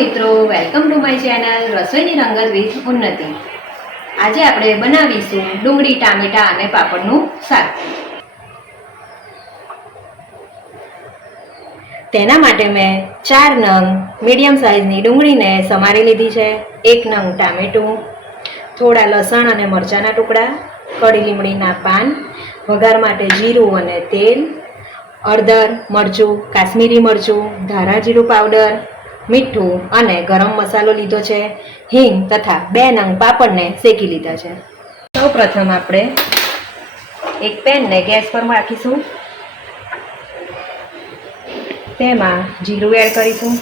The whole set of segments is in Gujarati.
મિત્રો, વેલકમ ટુ માય ચેનલ રસોઈની રંગત વિથ ઉન્નતિ। આજે આપણે બનાવીશું ડુંગળી ટામેટા અને પાપડનું શાક। તેના માટે મેં 4 નંગ મીડિયમ સાઇઝની ડુંગળીને સમારી લીધી છે, 1 નંગ ટામેટું, થોડા લસણ અને મરચાંના ટુકડા, કડી લીમડીના પાન, વઘાર માટે જીરું અને તેલ, હળદર, મરચું, કાશ્મીરી મરચું, ધાણા જીરું પાવડર, મીઠું અને ગરમ મસાલો લીધો છે, હિંગ તથા 2 નંગ પાપડને શેકી લીધા છે। સૌ પ્રથમ આપણે એક પેનને ગેસ પર રાખીશું, તેમાં જીરું એડ કરીશું,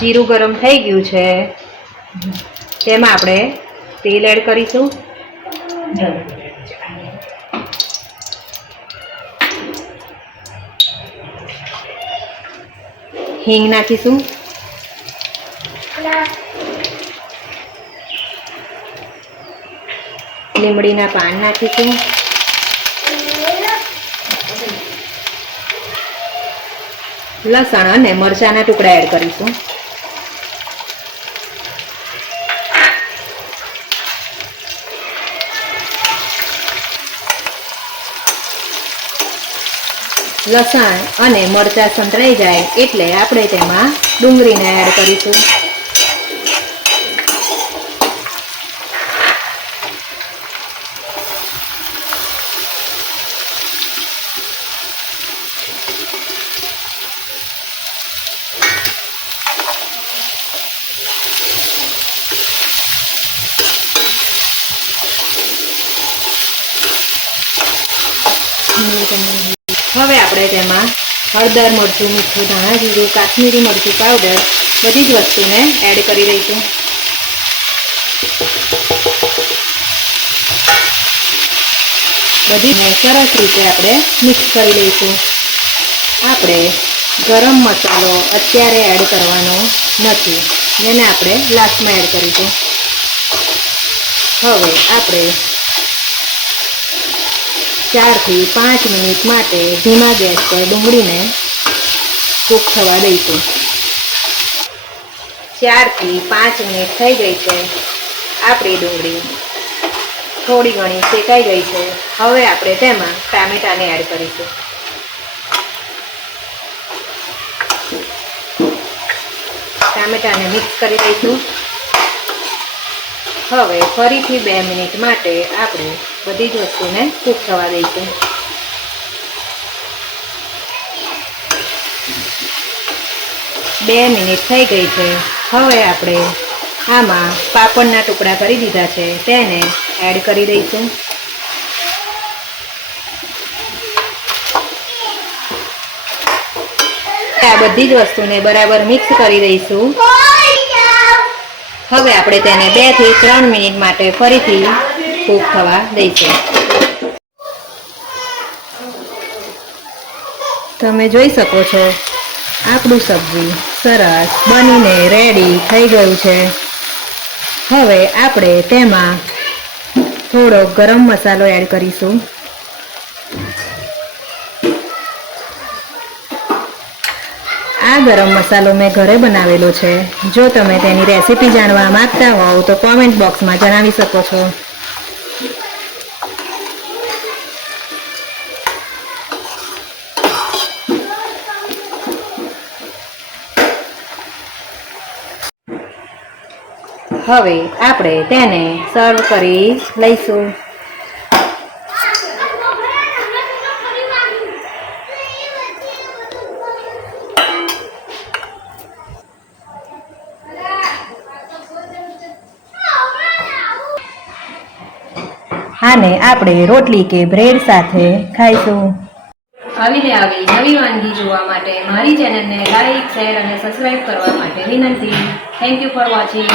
જીરું ગરમ થઈ ગયું છે, તેમાં આપણે તેલ એડ કરીશું, હિંગ નાખીશું, લીમડીના પાન નાખીશું, લસણ અને મરચાંના ટુકડા એડ કરીશું, લસણ અને મરચાં સંતળાઈ જાય એટલે આપણે તેમાં ડુંગળીને એડ કરીશું, હવે આપણે તેમાં હળદર, મરચું, મીઠું, ધાણા જીરું, કાશ્મીરી મરચું પાવડર બધી જ વસ્તુને એડ કરી દઈશું, બધીને સરસ રીતે આપણે મિક્સ કરી લઈશું। આપણે ગરમ મસાલો અત્યારે એડ કરવાનો નથી, જેને આપણે લાસ્ટમાં એડ કરીશું। હવે આપણે 4 થી 5 મિનિટ માટે ધીમા ગેસ પર ડુંગળીને કૂક થવા દઈશું। 4 થી 5 મિનિટ થઈ ગઈ છે, આપણી ડુંગળી થોડી ઘણી શેકાઈ ગઈ છે। હવે આપણે તેમાં ટામેટાને એડ કરીશું, ટામેટાને મિક્સ કરી દઈશું। હવે ફરીથી 2 મિનિટ માટે આપણે બધી જ વસ્તુને કૂક થવા દઈશું। 2 મિનિટ થઈ ગઈ છે, હવે આપણે આમાં પાપડના ટુકડા કરી દીધા છે, તેને એડ કરી દઈશું। આ બધી જ વસ્તુને બરાબર મિક્સ કરી દઈશું। હવે આપણે તેને 2 થી 3 મિનિટ માટે ફરીથી કૂક થવા દઈશું। તમે જોઈ શકો છો આપણું સબ્જી સરસ બનીને રેડી થઈ ગયું છે। હવે આપણે તેમાં થોડો ગરમ મસાલો એડ કરીશું, આ ગરમ મસાલો મેં ઘરે બનાવેલો છે, જો તમે તેની રેસીપી જાણવા માંગતા હોવ તો કોમેન્ટ બોક્સમાં જણાવી શકો છો। હવે આપણે તેને સર્વ કરી લઈશું। આને આપણે રોટલી કે બ્રેડ સાથે ખાઈશું। આવી નવી વાનગી જોવા માટે મારી ચેનલને લાઈક, શેર અને સબસ્ક્રાઇબ કરવા માટે વિનંતી। Thank you for watching.